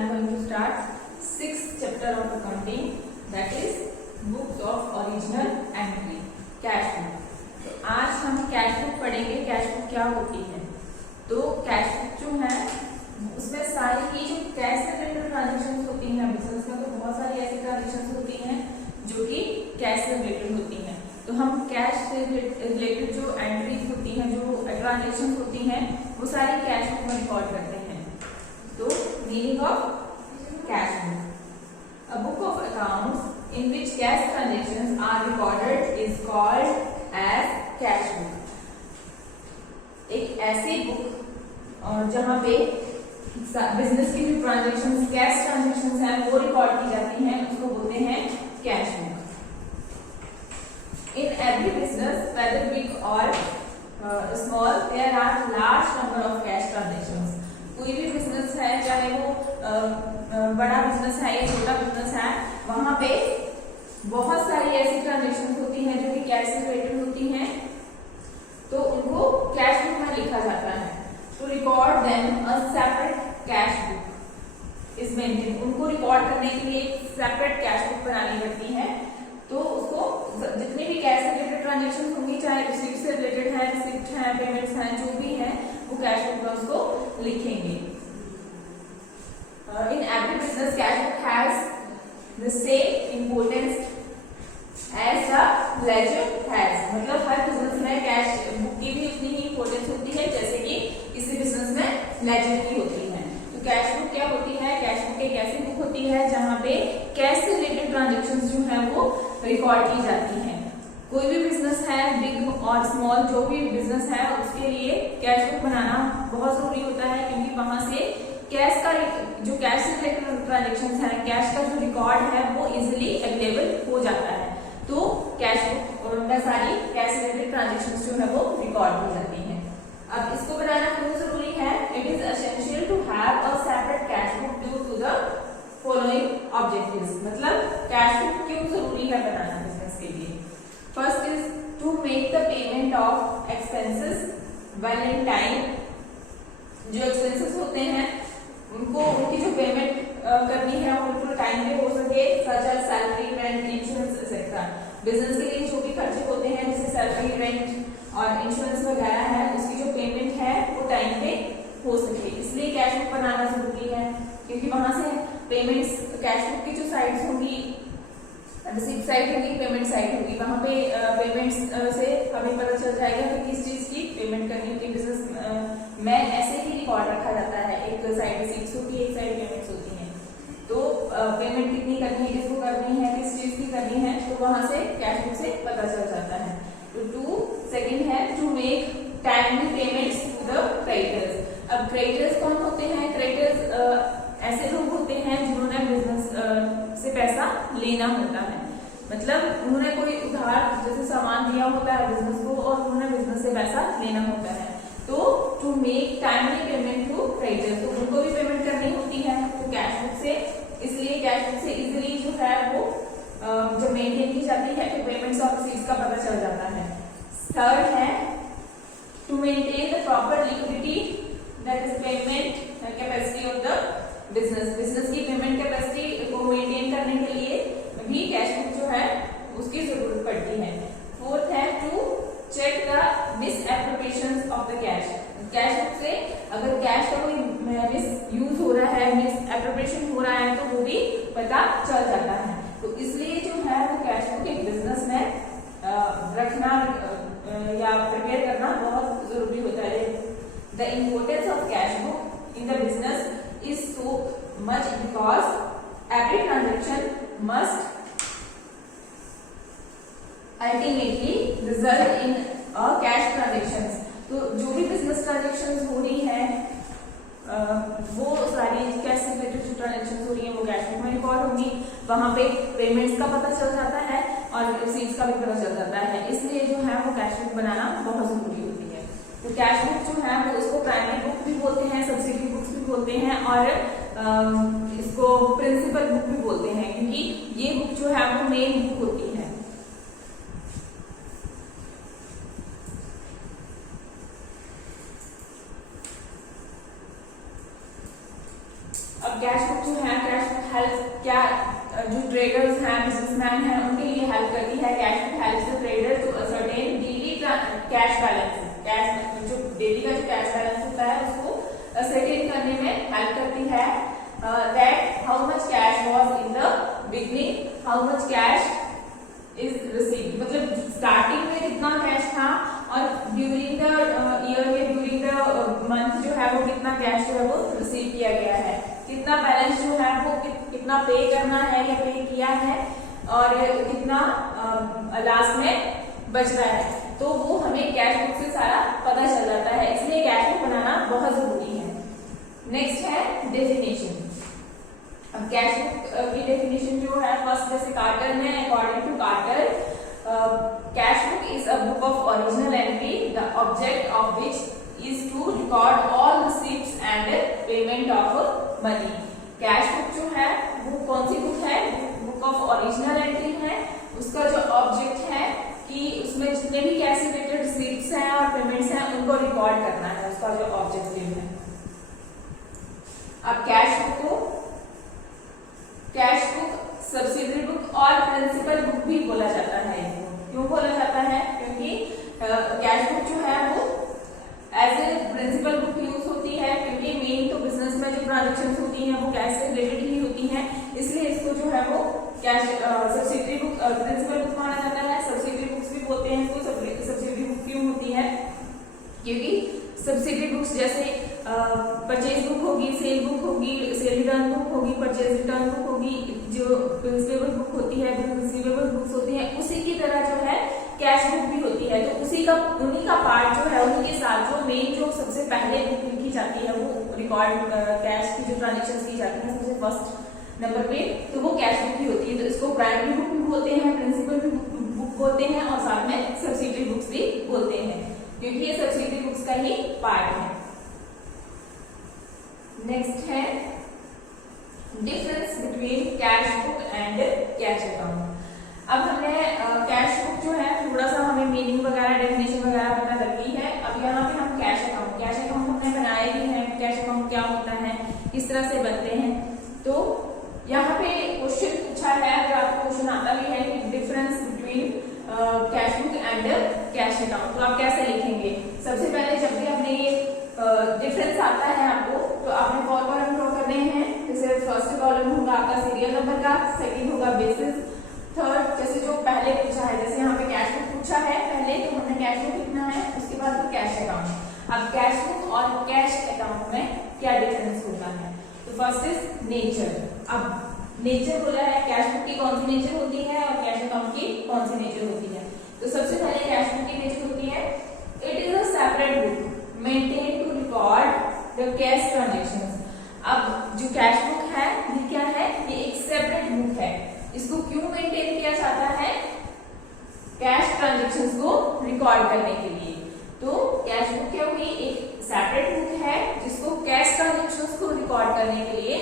am going to start 6th chapter of accounting, that is books of original entry, cash book. तो आज हम cash book पढ़ेंगे। Cash book क्या होती है? तो कैश बुक जो है उसमें सारी की जो कैश से रिलेटेड ट्रांजेक्शन होती हैं बिजनेस में, तो बहुत सारी ऐसी ट्रांजेक्शन होती हैं जो कि कैश से रिलेटेड होती हैं। तो हम कैश से रिलेटेड जो एंट्रीज होती हैं, जो ट्रांजेक्शन होती हैं, वो सारी कैश बुक में रिकॉर्ड करते हैं। तो meaning of cash book, a book of accounts in which cash transactions are recorded is called as cash book. एक ऐसी बुक जहां पे बिजनेस की जो ट्रांजेक्शंस, कैश ट्रांजेक्शंस हैं, वो रिकॉर्ड की जाती हैं, उसको बोलते हैं cash book. In every business, whether big or small, there are large number of cash transactions. कोई भी बिजनेस है, चाहे वो बड़ा बिजनेस है या छोटा बिजनेस है, वहां पे बहुत सारी ऐसी ट्रांजेक्शन होती हैं जो कि कैश से रिलेटेड होती हैं, तो उनको कैश बुक में लिखा जाता है। To record them, a separate cash book is maintained. उनको रिकॉर्ड करने के लिए एक सेपरेट कैश बुक बनानी पड़ती है। तो उसको जितनी भी कैश से रिलेटेड ट्रांजेक्शन होंगी, चाहे रिसीप्ट से रिलेटेड है, रिसीप्ट है, पेमेंट्स हैं, जो भी है, वो कैश बुक में उसको लिखेंगे। In every business cash book has the same importance as the ledger has. मतलब हर बिजनेस में कैश बुक की भी उतनी ही इम्पोर्टेंस होती है जैसे कि किसी बिजनेस में लेजर की होती है। तो कैश बुक क्या होती है? कैश बुक एक ऐसी बुक होती है जहां पे कैश से रिलेटेड ट्रांजेक्शंस जो है वो रिकॉर्ड की जाती हैं। कोई भी बिजनेस है, बिग और स्मॉल, जो भी बिजनेस है, उसके लिए कैश बुक बनाना बहुत जरूरी होता है, क्योंकि वहां से कैश का जो कैश से रिलेटेड ट्रांजेक्शंस है, कैश का जो रिकॉर्ड है, वो इजिली अवेलेबल हो जाता है। तो कैश बुक में सारी कैश से रिलेटेड ट्रांजेक्शंस जो है वो रिकॉर्ड हो जाती हैं। अब इसको बनाना क्यों जरूरी है? It is essential to have a separate cash book due to the following objectives. मतलब कैश बुक क्यों जरूरी है बनाना बिजनेस के लिए? First is to make the payment of expenses well in time. जो एक्सपेंसेस होते हैं उनको, उनकी जो पेमेंट करनी है वो बिल्कुल टाइम पे हो सके, such as salary, rent, insurance etcetera. Business के लिए जो भी खर्चे होते हैं, जैसे सैलरी, रेंट और इंश्योरेंस वगैरह है, उसकी जो पेमेंट है वो टाइम पे हो सके, इसलिए कैश बुक बनाना जरूरी है। क्योंकि वहां से पेमेंट्स, कैश बुक की जो साइड्स होंगी, रिसीप्ट साइड होगी, पेमेंट साइड होगी, वहां पे पेमेंट्स से हमें पता चल जाएगा कि किस चीज की पेमेंट करनी होती है। बिजनेस में ऐसे ही रिकॉर्ड रखा जाता है, एक साइड रिसीप्ट होती है, एक साइड पेमेंट्स होती है। तो पेमेंट कितनी करनी है, किसको करनी है, किस चीज की करनी है, तो वहां से कैश बुक से पता चल जाता है। तो सेकंड है to make timely payments to the creditors. अब क्रेडिटर्स कौन होते हैं? क्रेडिटर्स ऐसे लोग होते हैं जिन्होंने बिजनेस से पैसा लेना होता है। मतलब उन्होंने कोई उधार जैसे सामान दिया होता है बिजनेस को, और उन्होंने बिजनेस से पैसा लेना होता है। तो to make timely payment to creditors, तो उनको भी पेमेंट करनी होती है, तो कैश बुक से, इसलिए कैश बुक से इजिली जो है वो जब मेंटेन की जाती है तो पेमेंट्स और रिसीट्स का पता चल जाता है। थर्ड है to maintain the proper liquidity, that is payment capacity of the business. Business की पेमेंट कैपेसिटी को मेंटेन करने के लिए भी कैश बुक जो है उसकी जरूरत पड़ती है। फोर्थ है to check the misappropriations of the cash. Cash book से अगर कैश का कोई मिस यूज हो रहा है, मिस एप्रोप्रिएशन हो रहा है, तो वो भी पता चल जाता है। तो इसलिए जो है वो कैश बुक एक बिजनेस में रखना या प्रिपेयर करना बहुत जरूरी होता है। The importance of cash book in the business is so much because every transaction must ultimately result in a cash transactions। तो जो भी बिजनेस ट्रांजेक्शंस हो रही है वो सारी कैश से रिलेटेड जो ट्रांजेक्शंस हो रही है वो कैश बुक में रिकॉर्ड होंगी। वहां पे पेमेंट्स का पता चल जाता है और रिसीट्स का भी पता चल जाता है, इसलिए जो है वो कैश बुक बनाना बहुत जरूरी होती है। तो कैश बुक जो है वो इसको प्राइमरी बुक भी बोलते हैं, सब्सिडी बुक्स भी बोलते हैं, और इसको प्रिंसिपल बुक भी बोलते हैं, क्योंकि ये बुक जो है वो मेन बुक होती है। अब कैश बुक जो है, कैश बुक हेल्प क्या जो ट्रेडर्स हैं, बिजनेसमैन हैं, उनके लिए हेल्प करती है। Cash book helps the trader to ascertain daily cash balance, cash जो डेली का जो कैश बैलेंस होता है उसको असर्टेन करने में हेल्प करती है। That how much cash was in the beginning, how much cash is received, मतलब स्टार्टिंग में कितना कैश था और ड्यूरिंग द ईयर में, ड्यूरिंग द मंथ जो है वो कितना कैश जो है वो रिसीव किया गया है, कितना बैलेंस जो है वो कितना पे करना है या पे किया है और कितना लास्ट में बच रहा है। तो वो हमें कैश बुक से सारा पता चल जाता है, इसलिए कैश बुक बनाना बहुत जरूरी है। नेक्स्ट है डेफिनेशन। अब कैश बुक की डेफिनेशन जो है, फर्स्ट जैसे कार्टर में, according to Carter, cash book is a book of original entry the object of which is to record all receipts and payment of money. Cash book जो है वो कौन सी बुक है? बुक ऑफ ओरिजिनल एंट्री है। उसका जो object है कि उसमें जितने भी कैश रिलेटेड रिसीप्ट्स हैं और पेमेंट्स हैं उनको रिकॉर्ड करना है, उसका जो ऑब्जेक्टिव है। अब कैश बुक को कैश बुक, सब्सिडरी बुक और प्रिंसिपल बुक भी बोला जाता है। इसको क्यों बोला जाता है? क्योंकि कैश बुक जो है वो as a principal book use होती है, क्योंकि मेन तो बिजनेस में जो ट्रांजेक्शन होती हैं वो कैश से रिलेटेड ही होती हैं, इसलिए इसको जो है वो cash subsidiary book, principal book माना जाता है। सब्सिडरी बुक्स भी बोलते हैं इसको। सब्सिडरी बुक क्यों होती है? क्योंकि सब्सिडरी बुक्स जैसे परचेज बुक होगी, सेल बुक होगी, सेल रिटर्न बुक होगी, परचेज रिटर्न बुक होगी, जो प्रिंसिपल बुक होती है, रिसीवेबल बुक्स होती है, उसी की तरह जो है कैश बुक भी होती है। तो उन्हीं का पार्ट जो है, उन्हीं के साथ जो मेन जो सबसे पहले बुक लिखी जाती है वो रिकॉर्ड कैश की जो ट्रांजेक्शन की जाती है सबसे फर्स्ट नंबर पे, तो वो कैश बुक ही होती है। तो इसको प्राइमरी बुक भी बोलते हैं, प्रिंसिपल बुक बोलते हैं और साथ में सब्सिडरी बुक्स भी बोलते हैं, क्योंकि ये सब्सिडरी बुक्स का ही पार्ट है। नेक्स्ट है difference between cash book and cash account. अब हमने कैश बुक जो है थोड़ा सा हमें मीनिंग वगैरह, डेफिनेशन वगैरह पता कर ली है। अब यहाँ पे हम कैश अकाउंट हमने बनाए भी हैं। कैश अकाउंट क्या होता है, किस तरह से बनते हैं, तो यहाँ पे क्वेश्चन पूछा है, अगर आपको क्वेश्चन आता भी है कि difference between cash book and cash account, तो आप कैसे लिखेंगे? सबसे पहले जब भी आपने ये डिफरेंस आता है आपको, तो आपने 4 कॉलम ड्रॉ करने हैं। जैसे फर्स्ट कॉलम होगा आपका सीरियल नंबर का, सेकंड होगा बेसिस, थर्ड जैसे जो पहले पूछा है, जैसे यहाँ पे कैश बुक पूछा है पहले, तो हमने कैश बुक लिखना है, उसके बाद फिर कैश अकाउंट। अब कैश बुक और कैश अकाउंट में क्या डिफरेंस होता है? तो फर्स्ट इज नेचर। अब नेचर बोला है, कैश बुक की कौन सी नेचर होती है और कैश अकाउंट की कौन सी नेचर होती है? तो सबसे पहले कैश बुक की नेचर होती है, it is a separate book maintain to record the cash transactions. अब जो कैश बुक है ये क्या है? ये एक सेपरेट बुक है। इसको क्यों मेंटेन किया जाता है? कैश ट्रांजेक्शंस को रिकॉर्ड करने के लिए। तो कैश बुक क्या हुई? एक सेपरेट बुक है जिसको कैश ट्रांजेक्शंस को रिकॉर्ड करने के लिए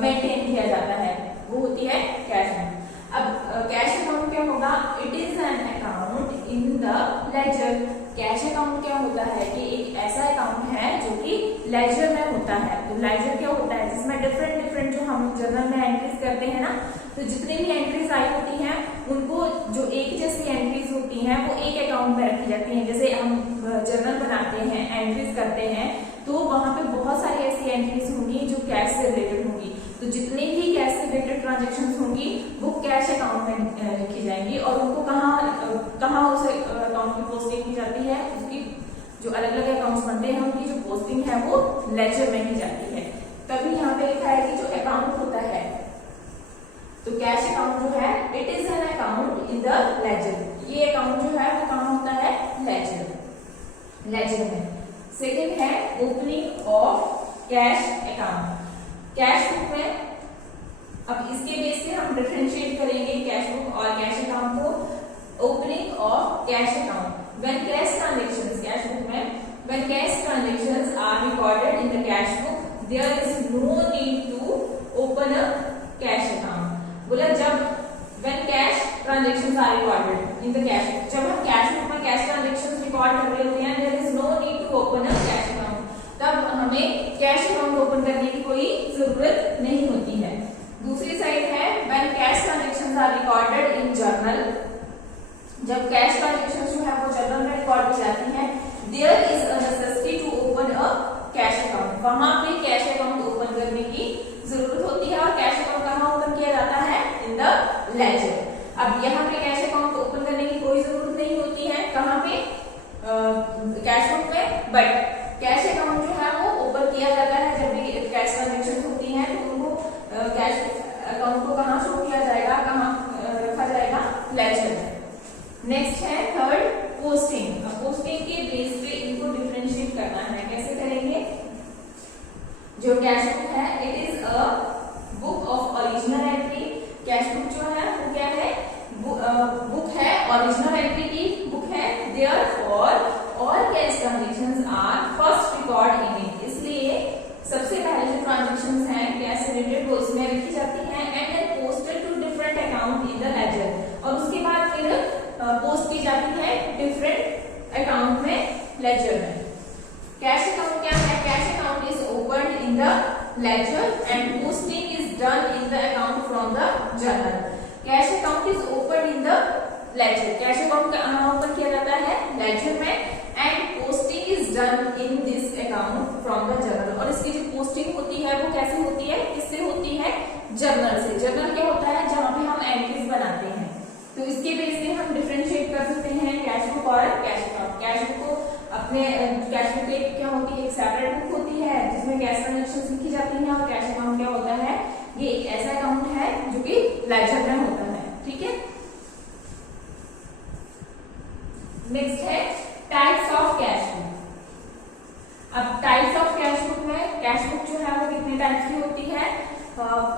मेंटेन किया जाता है, वो होती है कैश बुक। अब कैश अकाउंट क्या होगा? It is an account in the ledger. Cash account क्या होता है कि एक ऐसा अकाउंट है जो कि लेजर में होता है। तो लेजर क्या होता है? जिसमें डिफरेंट जो हम जर्नल में एंट्रीज करते हैं ना, तो जितनी भी एंट्रीज आई होती हैं उनको जो एक जैसी एंट्रीज होती हैं वो एक अकाउंट में रखी जाती हैं। जैसे हम जर्नल बनाते हैं, एंट्रीज करते हैं, तो वहां पे बहुत सारी ऐसी एंट्रीज होंगी जो कैश से रिलेटेड होंगी। तो जितनी भी कैश से रिलेटेड ट्रांजेक्शन होंगी वो कैश अकाउंट में लिखी जाएंगी और उनको कहाँ उस अकाउंट की पोस्टिंग की जाती है, उसकी जो अलग अलग अकाउंट्स बनते हैं उनकी जो पोस्टिंग है वो लेजर में की जाती है। तभी यहाँ पे लिखा है कि जो अकाउंट होता है, तो कैश अकाउंट जो है it is an account in the ledger. ये अकाउंट जो है वो कहाँ होता है? लेजर में। सेकेंड है opening of cash account. Cash book में अब इसके बेस पे हम डिफरेंशिएट करेंगे कैश बुक और कैश अकाउंट को। Opening of cash account when cash transactions, cash book में when cash transactions are recorded in the cash book there is no need to open a cash account. बोला जब when cash transactions are recorded in the cash book, जब हम cash book में cash transactions record कर रहे होते हैं, there is no need to open a cash account, तब हमें कैश अकाउंट ओपन करने की कोई जरूरत नहीं होती है। दूसरी साइड है when cash transactions are recorded in journal, जब कैश ट्रांजेक्शन जो है वो जर्नल में रिकॉर्ड की जाती है, there is a necessity to open a cash account, वहां पे कैश अकाउंट ओपन करने की जरूरत होती है। और कैश अकाउंट कहाँ ओपन किया जाता है? In the ledger. अब यहाँ पे कैश अकाउंट ओपन करने की कोई जरूरत नहीं होती है, कहाँ पे? कैश बुक में, बट कैश अकाउंट जो है वो ओपन किया जाता है जब भी कैश ट्रांजेक्शन होती है, तो उनको कैश अकाउंट को कहाँ शो किया जाएगा, कहाँ रखा जाएगा? लेजर में। नेक्स्ट है थर्ड पोस्टिंग। अब पोस्टिंग के बेस पे इनको डिफरेंशिएट करना है, कैसे करेंगे? जो कैश बुक है it is a book of original entry, cash book जो है वो क्या है? बुक है, ओरिजिनल एंट्री की बुक है। Therefore all cash transactions are first record in it, इसलिए सबसे पहले जो ट्रांजैक्शंस हैं कैश से रिलेटेड वो इसमें लिखी जाती हैं and then posted to different account in the ledger, और उसके बाद फिर पोस्ट की जाती है डिफरेंट अकाउंट में, लेजर में। कैश अकाउंट क्या है? Cash account is opened in the ledger and posting is done in the account from the journal. Cash account is open in the ledger, cash account कहाँ open किया जाता है? Ledger में, and posting is done in this account from the journal, और इसकी जो posting होती है वो कैसे होती है? किससे होती है? जर्नल से। जर्नल क्या होता है? जहाँ पे हम एंट्रीज बनाते हैं, तो इसके बेस पे हम डिफरेंशिएट कर सकते हैं कैश बुक और कैश अकाउंट। कैश बुक को अपने कैश बुक एक क्या होती है? एक सेपरेट बुक होती है जिसमें कैश ट्रांजेक्शन लिखी जाती है, और कैश अकाउंट क्या होता है? ये एक ऐसा अकाउंट है जो कि लेजर में होता है, ठीक है। नेक्स्ट है टाइप्स ऑफ कैश बुक। अब टाइप्स ऑफ कैश बुक में कैश बुक जो है वो कितने टाइप्स की होती है?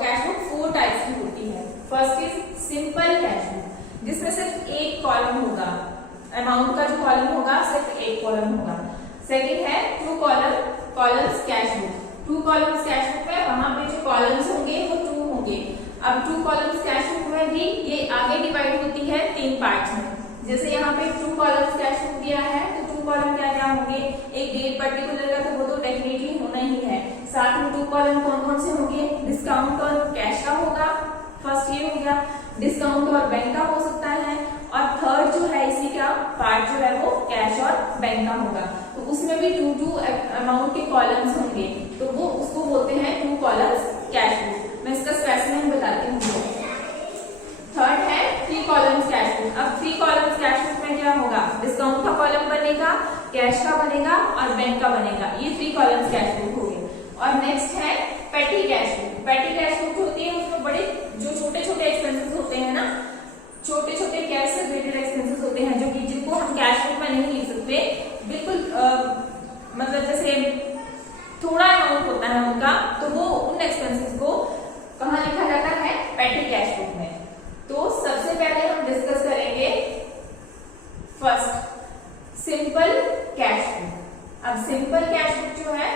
कैश बुक 4 टाइप्स की होती है। First is simple cash book, जिसमें सिर्फ एक कॉलम होगा, अमाउंट का जो कॉलम होगा सिर्फ एक कॉलम होगा। सेकंड है 2 columns cash book. 2 columns cash book में वहां पे जो कॉलम्स होंगे वो 2 होंगे। अब 2 कॉलम्स कैश बुक में भी ये आगे डिवाइड होती है 3 पार्ट्स में। जैसे यहाँ पे 2 कॉलम्स कैश बुक दिया है, तो 2 कॉलम क्या क्या होंगे? एक डेट पर्टिकुलर का, तो वो तो डेफिनेटली होना ही है। साथ में 2 कॉलम कौन कौन से होंगे? डिस्काउंट और कैश का होगा, फर्स्ट ये हो गया। डिस्काउंट और बैंक का हो सकता है, और थर्ड जो है इसी का पार्ट जो है वो कैश और बैंक का होगा, तो उसमें भी 2 अमाउंट के कॉलम्स होंगे, तो वो उसको बोलते हैं 2 कॉलम्स कैश बुक। मैं इसका स्पेसिफिक बताती हूँ। थर्ड है 3 कॉलम्स कैश बुक। अब 3 कॉलम्स कैश बुक में क्या होगा? डिस्काउंट का कॉलम बनेगा, कैश का बनेगा और बैंक का बनेगा, ये 3 कॉलम्स कैश बुक हो गए। और नेक्स्ट है पेटी कैश बुक। पेटी कैश बुक होती है उसमें बड़े जो छोटे छोटे एक्सपेंसेस होते हैं ना, छोटे छोटे कैश से रिलेटेड एक्सपेंसेस होते हैं, जो कि जिनको हम कैश बुक में नहीं लिख सकते, बिल्कुल मतलब जैसे थोड़ा अमाउंट होता है उनका, तो वो उन एक्सपेंसेस को कहाँ लिखा जाता है? पेटी कैश बुक में। तो सबसे पहले हम डिस्कस करेंगे फर्स्ट सिंपल कैश बुक। अब सिंपल कैश बुक जो है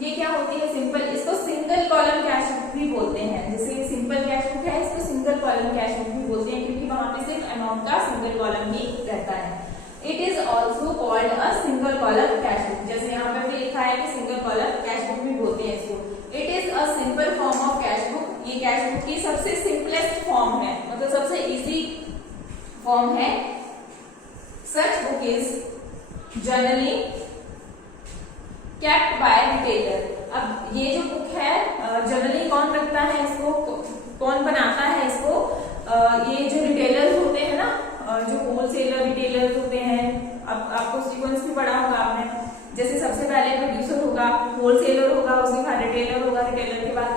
ये क्या होती है? सिंपल, इसको सिंगल कॉलम कैश बुक भी बोलते हैं। जैसे सिंपल कैश बुक है, इसको सिंगल कॉलम कैश बुक भी बोलते हैं, क्योंकि वहां पे सिर्फ अमाउंट का सिंगल कॉलम ही रहता है। It is also called a single column cash book. जैसे यहाँ पे भी लिखा है कि सिंगल कॉलम कैश बुक भी बोलते हैं इसको। It is a simple form of cash book. ये कैश बुक की सबसे सिंपलेस्ट फॉर्म है, मतलब सबसे इजी फॉर्म है। सच book is generally kept bye retailer. अब ये जो बुक है जनरली कौन रखता है इसको, कौन बनाता है इसको? ये जो रिटेलर्स होते हैं ना, जो होलसेलर रिटेलर्स होते हैं, अब आपको सीक्वेंस भी पढ़ा होगा आपने। जैसे सबसे पहले प्रोड्यूसर होगा, होलसेलर होगा, उसके बाद रिटेलर होगा, रिटेलर के बाद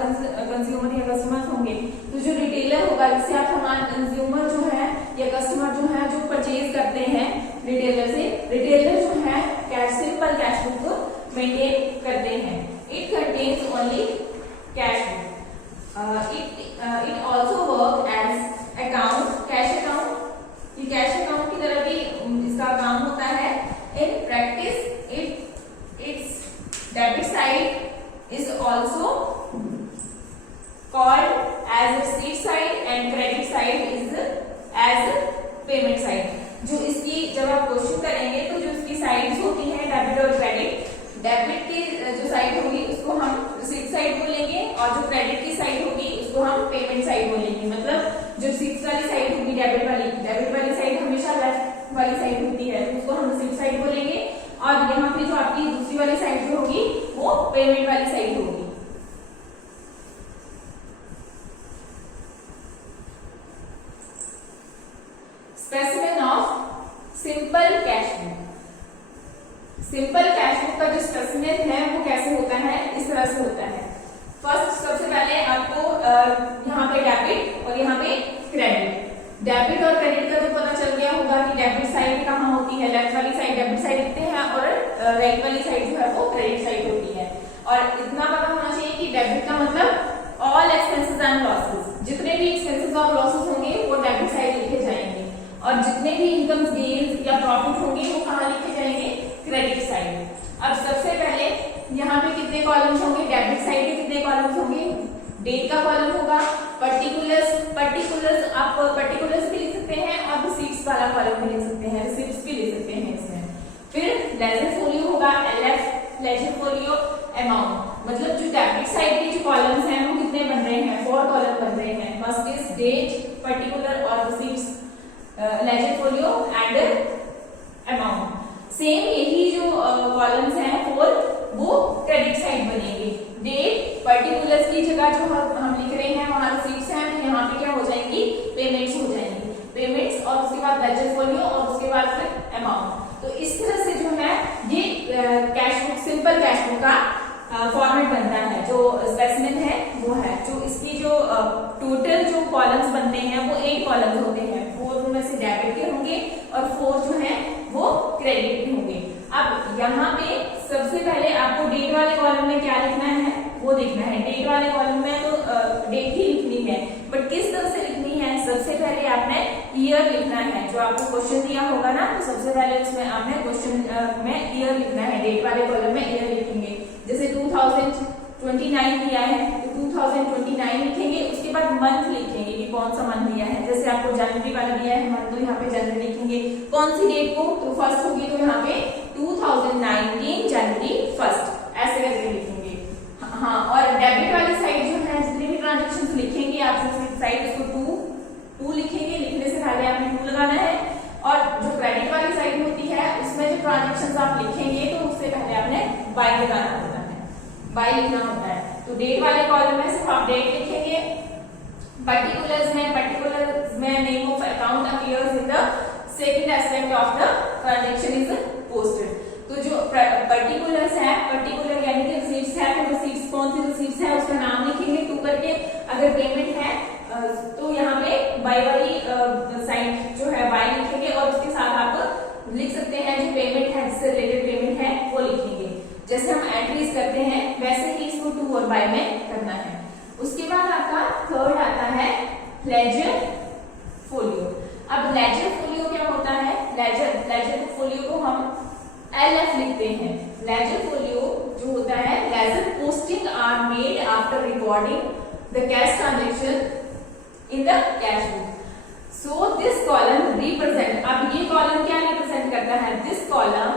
कंज्यूमर या कस्टमर होंगे। तो जो रिटेलर होगा, जिससे आप हमारे कंज्यूमर जो है या कस्टमर जो है जो परचेज करते हैं रिटेलर से, रिटेलर जो है कैश सिंपल कैश बुक को मेंटेन करते हैं। It contains only cash book. It also work as account, cash account. ये कैश अकाउंट की तरह भी इसका काम होता है। In practice its debit side is also called as receipt side and credit side is as payment side. जो इसकी जब आप क्वेश्चन करेंगे तो जो इसकी साइड्स होती हैं डेबिट और क्रेडिट, डेबिट की जो साइड होगी उसको हम रिसीट साइड बोलेंगे, और जो सिंपल कैश बुक का जो स्पेसिमेन है वो कैसे होता है, इस तरह से होता है। फर्स्ट सबसे पहले आपको यहाँ पे डेबिट और यहाँ पे क्रेडिट, डेबिट और क्रेडिट का तो पता चल गया होगा कि डेबिट साइड कहाँ होती है, लेफ्ट वाली साइड डेबिट साइड लिखते हैं और राइट वाली साइड जो है वो क्रेडिट साइड होती है। और इतना पता होना चाहिए कि डेबिट का मतलब ऑल एक्सपेंसेस एंड लॉसेस, जितने भी एक्सपेंसेस और लॉसेस होंगे वो डेबिट साइड लिखे जाएंगे, और जितने भी इनकम गेन्स या प्रॉफिट होंगे वो कहाँ लिखे जाएंगे, क्रेडिट साइड। अब सबसे पहले यहाँ पे कितने कॉलम्स होंगे, डेबिट साइड के कितने कॉलम्स होंगे, डेट का कॉलम होगा, पर्टिकुलर्स आप पर्टिकुलर्स भी लिख सकते हैं और रिसीट्स वाला कॉलम भी लिख सकते हैं, रिसीट्स भी लिख सकते हैं इसमें। फिर लेजर फोलियो होगा, LF लेजर फोलियो अमाउंट, मतलब जो डेबिट साइड के जो कॉलम्स हैं वो कितने बन रहे हैं, 4 कॉलम बन रहे हैं। फर्स्ट इज डेट, पर्टिकुलर और receipts, ledger folio and amount. Same यही जो कॉलम्स हैं 4 वो क्रेडिट साइड बनेंगे। डेट पर्टिकुलर्स की जगह जो हम लिख रहे हैं वहां रिसीट्स हैं, तो यहाँ पे क्या हो जाएंगी, पेमेंट्स हो जाएंगी, पेमेंट्स, और उसके बाद लेजर फोलियो और उसके बाद फिर अमाउंट। तो इस तरह से जो है ये cash book, simple cash book का फॉर्मेट बनता है। जो स्पेसिमेन है वो है, जो इसकी जो टोटल जो कॉलम्स बनते हैं वो 8 कॉलम्स होते हैं, 4 उनमें से डेबिट के होंगे और 4 जो है वो क्रेडिट के होंगे। अब यहाँ पे सबसे पहले आपको डेट वाले कॉलम में क्या लिखना है वो देखना है। डेट वाले कॉलम में तो डेट ही लिखनी है, बट किस तरह से लिखनी है, सबसे पहले आपने ईयर लिखना है। जो आपको क्वेश्चन दिया होगा ना, तो सबसे पहले उसमें आपने क्वेश्चन में ईयर लिखना है, डेट वाले कॉलम में ईयर लिखेंगे। जैसे 2029 दिया है तो 2029 लिखेंगे, उसके बाद मंथ लिखेंगे कि कौन सा मंथ दिया है। जैसे आपको जनवरी वाला दिया है मंथ, तो यहाँ पे जनवरी लिखेंगे, कौन सी डेट को, तो फर्स्ट होगी, तो यहाँ पे 2019 जनवरी 1 ऐसे करके लिखेंगे। हाँ, और डेबिट वाली साइड जो है जितने भी ट्रांजेक्शन लिखेंगे आप साइड उसको 2 लिखेंगे, लिखने से पहले आपने 2 लगाना है। और जो क्रेडिट वाली साइड होती है उसमें जो ट्रांजेक्शन आप लिखेंगे तो उससे पहले आपने बाय लगाना होता है, बाय लिखना होता है। तो डेट वाले कॉलम में सिर्फ आप डेट लिखेंगे, पर्टिकुलर्स में name of account appears in the second aspect of the transaction is posted. तो जो पर्टिकुलर्स है, पर्टिकुलर यानी कि रिसीट्स है, तो रिसीट्स कौन सी रिसीट्स है उसका नाम लिखेंगे 2 करके। अगर पेमेंट है तो यहाँ पे बाय वाली साइड जो है बाय लिखेंगे, और उसके साथ आप लिख सकते हैं जो पेमेंट है, जिससे रिलेटेड पेमेंट है वो लिखेंगे। जैसे हम एंट्रीज करते हैं वैसे ही इसको 2 और बाय में करना है। उसके बाद आपका थर्ड आता है लेजर फोलियो। अब लेजर फोलियो क्या होता है, लेजर फोलियो को हम LF लिखते हैं। लेजर फोलियो जो होता है, ledger posting are made after recording the cash transaction in the cash book. So this column represent, अब ये कॉलम क्या रिप्रेजेंट करता है, this column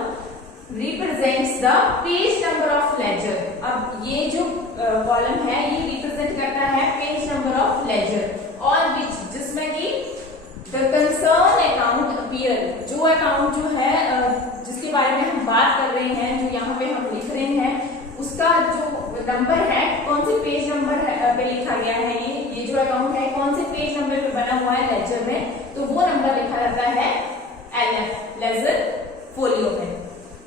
represents the page number of ledger. अब ये जो कॉलम है ये रिप्रेजेंट करता है पेज नंबर ऑफ लेजर, और विच जिसमें कि द कंसर्न अकाउंट अपीयर, जो अकाउंट जो है जिसके बारे में हम बात कर रहे हैं, जो यहाँ पे हम लिख रहे हैं, उसका जो नंबर है, कौन से पेज नंबर पे लिखा गया है, ये जो अकाउंट है कौन से पेज नंबर पे बना हुआ है लेजर में, तो वो नंबर लिखा जाता है LF लेजर फोलियो में।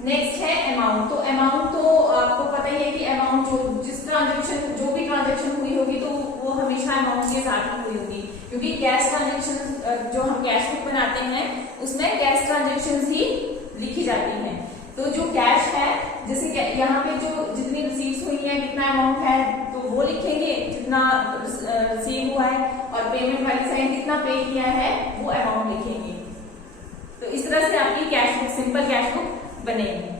नेक्स्ट है अमाउंट। तो अमाउंट तो आपको पता ही है कि अमाउंट जो भी ट्रांजेक्शन हुई होगी तो वो हमेशा अमाउंट के साथ हुई होगी, क्योंकि कैश ट्रांजेक्शन जो हम कैश बुक बनाते हैं उसमें कैश ट्रांजेक्शन ही लिखी जाती हैं। तो जो कैश है, जैसे यहाँ पे जो जितनी रिसीव्स हुई है, कितना अमाउंट है तो वो लिखेंगे, जितना रिसीव हुआ है, और पेमेंट वाली साइड कितना पे किया है वो अमाउंट लिखेंगे। तो इस तरह से आपकी cash book, simple cash book बनेगी।